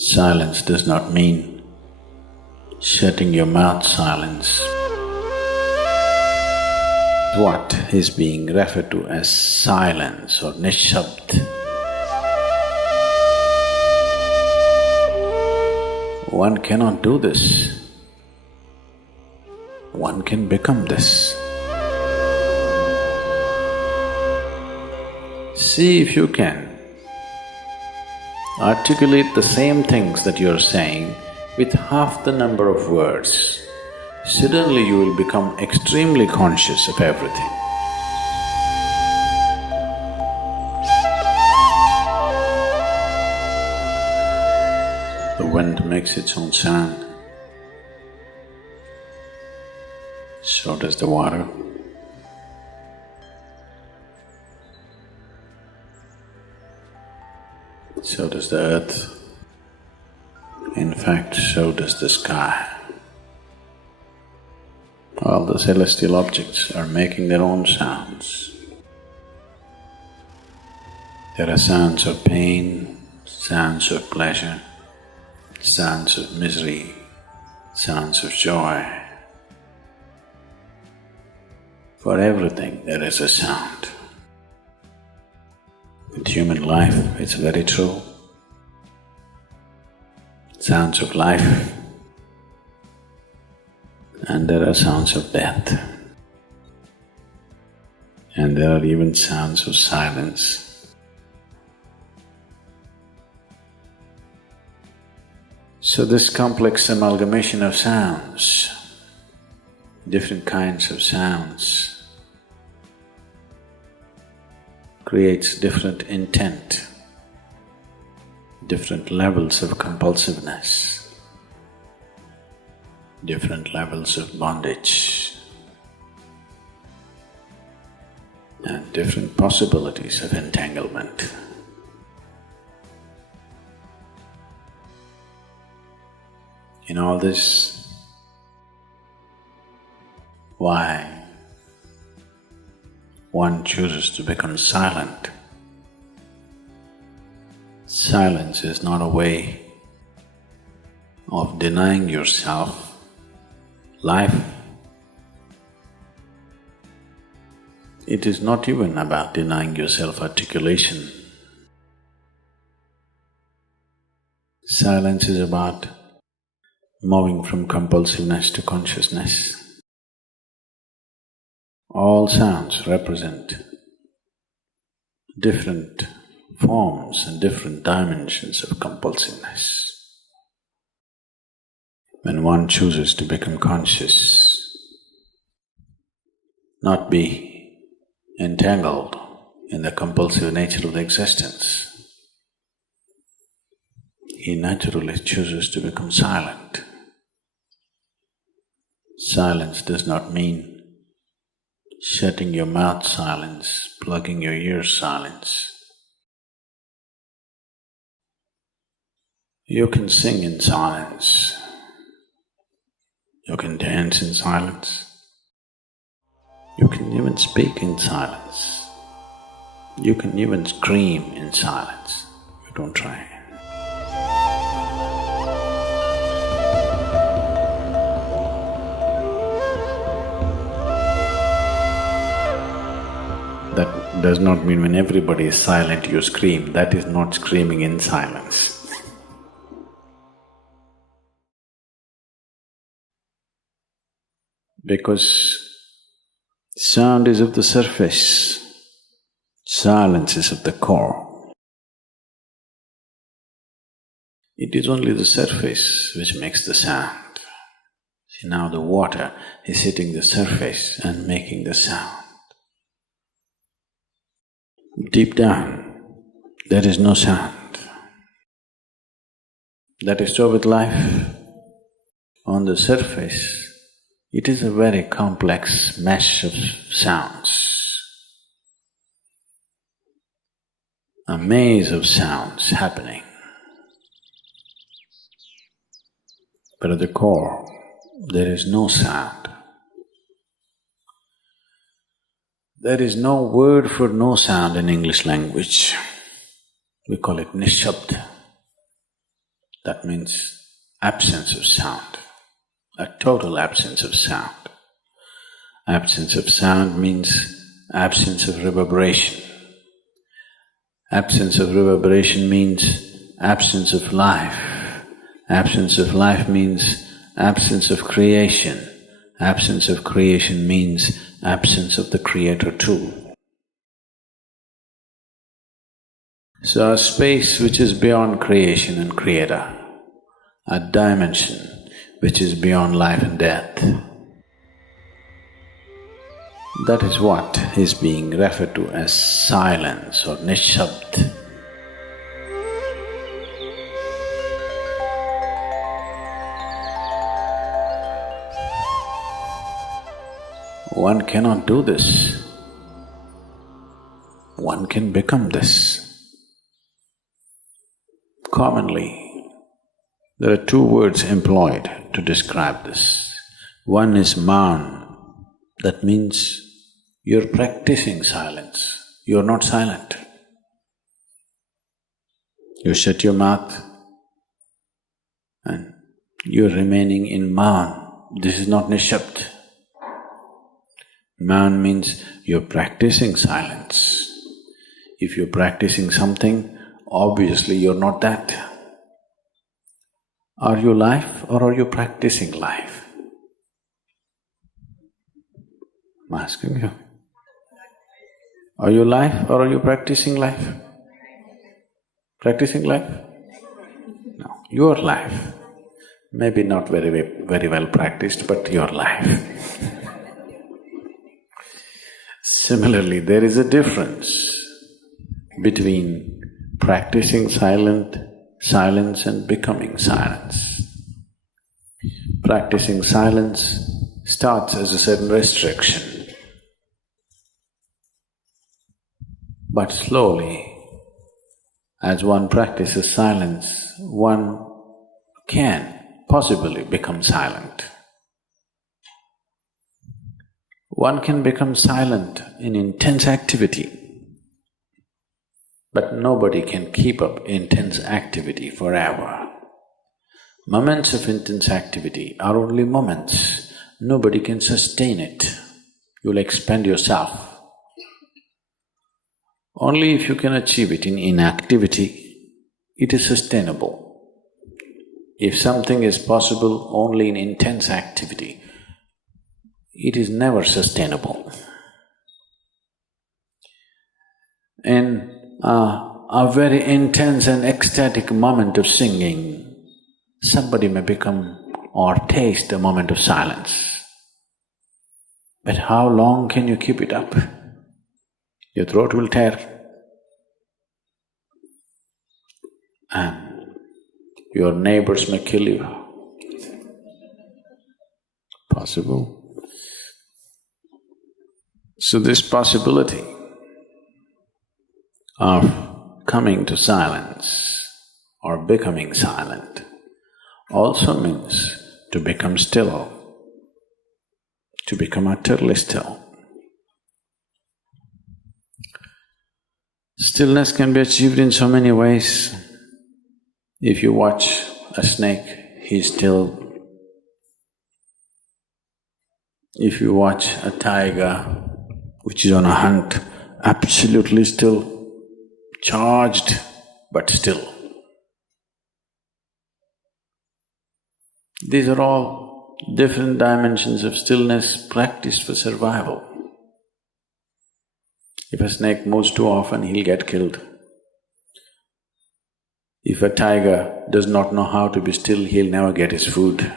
Silence does not mean shutting your mouth silence. What is being referred to as silence or nishabd? One cannot do this. One can become this. See if you can articulate the same things that you're saying with half the number of words. Suddenly you will become extremely conscious of everything. The wind makes its own sound, so does the water. So does the earth. In fact, so does the sky. All the celestial objects are making their own sounds. There are sounds of pain, sounds of pleasure, sounds of misery, sounds of joy. For everything there is a sound. With human life, it's very true. Sounds of life, and there are sounds of death, and there are even sounds of silence. So this complex amalgamation of sounds, different kinds of sounds, creates different intent, different levels of compulsiveness, different levels of bondage, and different possibilities of entanglement. In all this, why one chooses to become silent? Silence is not a way of denying yourself life. It is not even about denying yourself articulation. Silence is about moving from compulsiveness to consciousness. All sounds represent different forms and different dimensions of compulsiveness. When one chooses to become conscious, not be entangled in the compulsive nature of the existence, he naturally chooses to become silent. Silence does not mean shutting your mouth silence, plugging your ears silence. You can sing in silence, you can dance in silence, you can even speak in silence, you can even scream in silence. You don't try. That does not mean when everybody is silent you scream. That is not screaming in silence. Because sound is of the surface, silence is of the core. It is only the surface which makes the sound. See, now the water is hitting the surface and making the sound. Deep down, there is no sound. That is so with life. On the surface, it is a very complex mesh of sounds, a maze of sounds happening. But at the core, there is no sound. There is no word for no sound in English language. We call it nishabd. That means absence of sound, a total absence of sound. Absence of sound means absence of reverberation. Absence of reverberation means absence of life. Absence of life means absence of creation. Absence of creation means absence of the Creator too. So a space which is beyond creation and Creator, a dimension which is beyond life and death, that is what is being referred to as silence or nishabd. One cannot do this. One can become this. Commonly, there are two words employed to describe this. One is maun, that means you're practicing silence, you're not silent. You shut your mouth and you're remaining in maun. This is not nishabd. Maun means you're practicing silence. If you're practicing something, obviously you're not that. Are you life or are you practicing life? I'm asking you. Are you life or are you practicing life? Practicing life? No, you are life. Maybe not very well practiced, but you are life. Similarly, there is a difference between practicing silence and becoming silence. Practicing silence starts as a certain restriction, but slowly, as one practices silence, one can possibly become silent. One can become silent in intense activity, but nobody can keep up intense activity forever. Moments of intense activity are only moments, nobody can sustain it. You'll expend yourself. Only if you can achieve it in inactivity, it is sustainable. If something is possible only in intense activity, it is never sustainable. In a very intense and ecstatic moment of singing, somebody may become or taste a moment of silence. But how long can you keep it up? Your throat will tear. And your neighbors may kill you. Possible. So this possibility of coming to silence or becoming silent also means to become still, to become utterly still. Stillness can be achieved in so many ways. If you watch a snake, he's still. If you watch a tiger which is on a hunt, absolutely still, charged but still. These are all different dimensions of stillness practiced for survival. If a snake moves too often, he'll get killed. If a tiger does not know how to be still, he'll never get his food.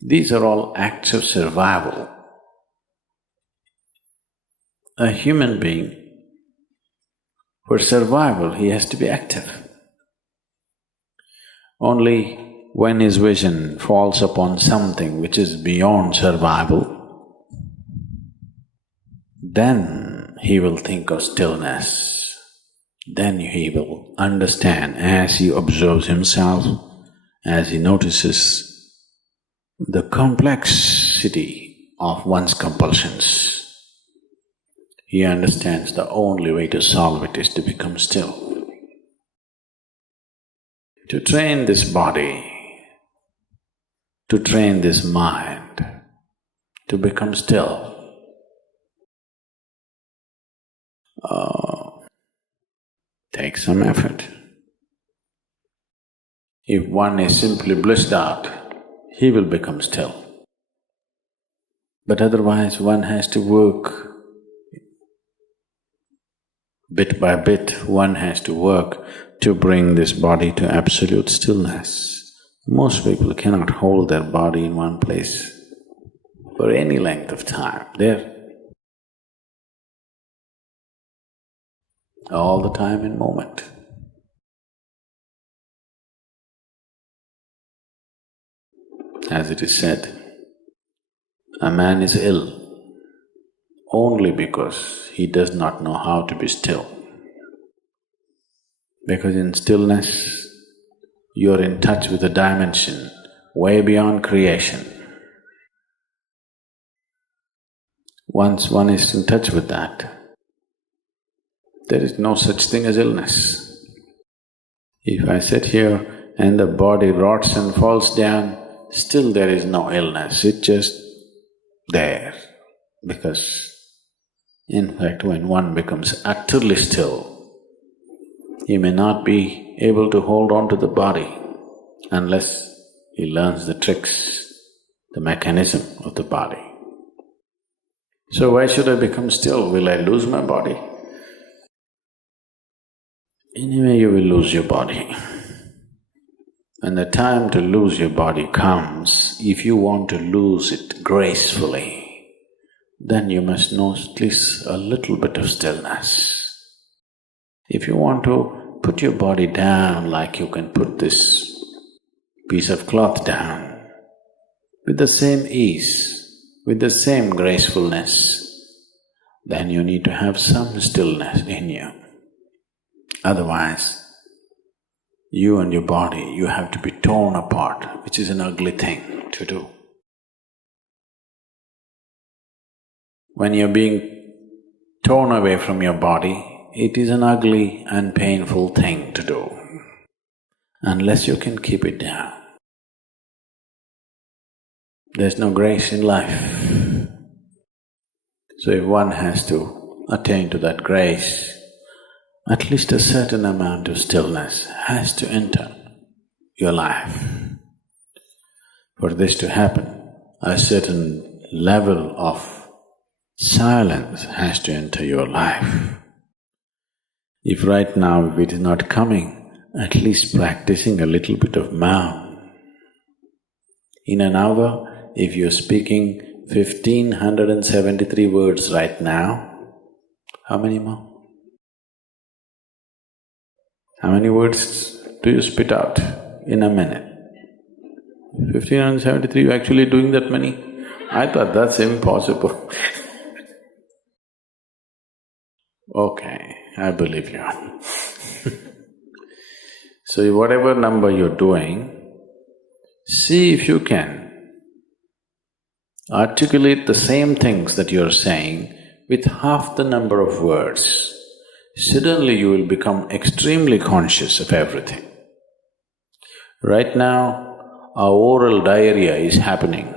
These are all acts of survival. A human being, for survival, he has to be active. Only when his vision falls upon something which is beyond survival, then he will think of stillness. Then he will understand as he observes himself, as he notices the complexity of one's compulsions. He understands the only way to solve it is to become still. to train this body, to train this mind, to become still. Takes some effort. If one is simply blissed out, he will become still. But otherwise one has to work bit by bit, one has to work to bring this body to absolute stillness. Most people cannot hold their body in one place for any length of time. They're all the time in moment. As it is said, a man is ill only because he does not know how to be still. Because in stillness, you're in touch with a dimension way beyond creation. Once one is in touch with that, there is no such thing as illness. If I sit here and the body rots and falls down, still there is no illness, it's just there. Because in fact, when one becomes utterly still, he may not be able to hold on to the body unless he learns the tricks, the mechanism of the body. So why should I become still? Will I lose my body? Anyway, you will lose your body. When the time to lose your body comes, if you want to lose it gracefully, then you must know at least a little bit of stillness. If you want to put your body down like you can put this piece of cloth down, with the same ease, with the same gracefulness, then you need to have some stillness in you. Otherwise, you and your body, you have to be torn apart, which is an ugly thing to do. When you're being torn away from your body, it is an ugly and painful thing to do, unless you can keep it down. There's no grace in life. So if one has to attain to that grace, at least a certain amount of stillness has to enter your life. For this to happen, a certain level of silence has to enter your life. If right now it is not coming, at least practicing a little bit of Maun. In an hour, if you're speaking 1,573 words right now, how many more? How many words do you spit out in a minute? 1,573, you're actually doing that many? I thought that's impossible. Okay, I believe you. So whatever number you're doing, see if you can articulate the same things that you're saying with half the number of words. Suddenly you will become extremely conscious of everything. Right now, our oral diarrhea is happening.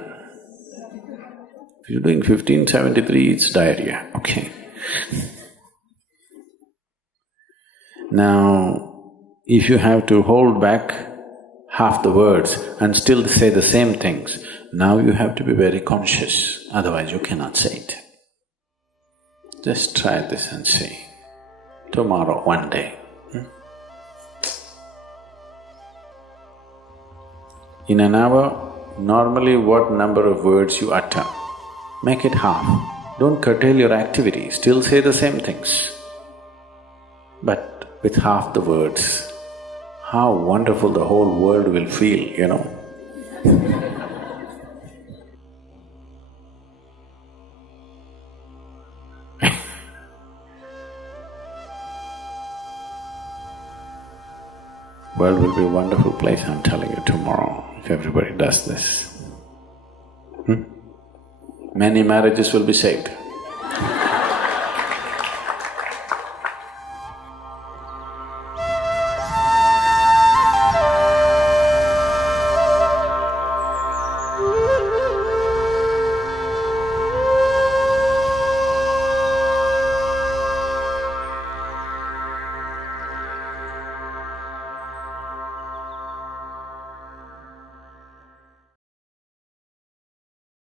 If you're doing 1573, it's diarrhea, okay. Now, if you have to hold back half the words and still say the same things, now you have to be very conscious, otherwise you cannot say it. Just try this and see. Tomorrow, one day. In an hour, normally what number of words you utter, make it half. Don't curtail your activity, still say the same things. But with half the words, how wonderful the whole world will feel, you know. World will be a wonderful place, I'm telling you, tomorrow, if everybody does this. Many marriages will be saved.